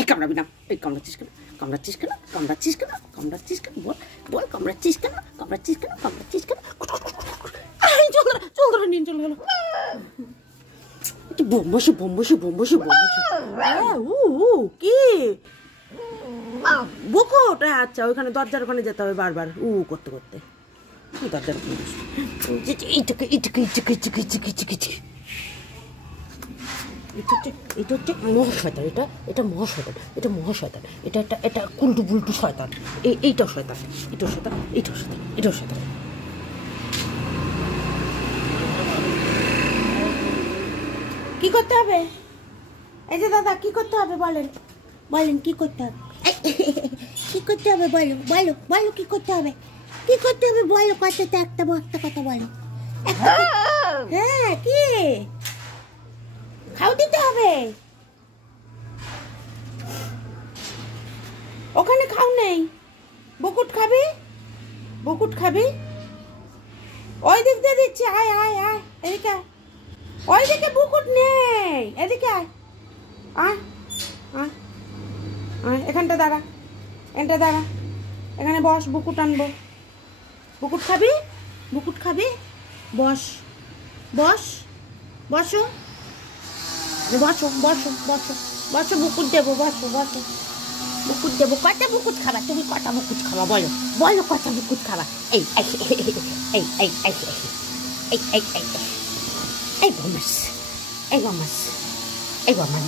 এই কামড়াবি না, এই কামড়াচ্ছিস কেন, কামড়াচ্ছিস কেন, কামড়াচ্ছিস কেন, কামড়াচ্ছিস কেন, বল বল, কামড়াচ্ছিস কেন, কামড়াচ্ছিস কেন, কামড়াচ্ছিস কেন, চল ধরে নিন, চলে গেল। বোম্বসি বোম্বসি বোম্বসি বোম্বসি, কি বকুট? আচ্ছা, ওইখানে দরজার ওখানে যেতে হবে বারবার করতে করতে, দরজার ওখানে এইটুকু এইটুকু এইটুকু এইটুকু এইটুকু এইটুকু। এটা হচ্ছে মহাশয়তান, এটা মহাশয়তান, এটা মহাশয়তান, এটা কুলটু বুলটু শয়তান, এইটাও শয়তান, এটাও শয়তান, এটাও শয়তান, এটাও শয়তান। কি করতে হবে? এই যে দাদা, কি করতে হবে বলেন, বলেন কি করতে হবে, কি করতে হবে বলো, বলো বলো, কি করতে হবে, কি করতে হবে বলো, কথাটা একটা কথা বলো। হ্যাঁ, কি খাও দিতে হবে? ওখানে খাও নেই, বকুট খাবি, বকুট খাবি, ওই দিক দিয়ে দিচ্ছি, আয় আয় আয়, এদিকে আয়, ওই দিকে বকুট নেই, এদিকে আয়, আয় আয় আয়, এখানটা দাঁড়া, এখানটা দাঁড়া, এখানে বস, বুকুট আনবো, বুকুট খাবি, বুকুট খাবি, বস বস, বসো বসো বসো বসো বসো, বুকুট দেবো, বসো বসো, বুকুট দেবো। কটা বুকুট খাবা তুমি, কটা বুকুট খাবা বলো, বলো কটা বুকুট খাবা? এই এই এই এই এই এই এই এই এই গমাস, এই গমাস, এই গমাস।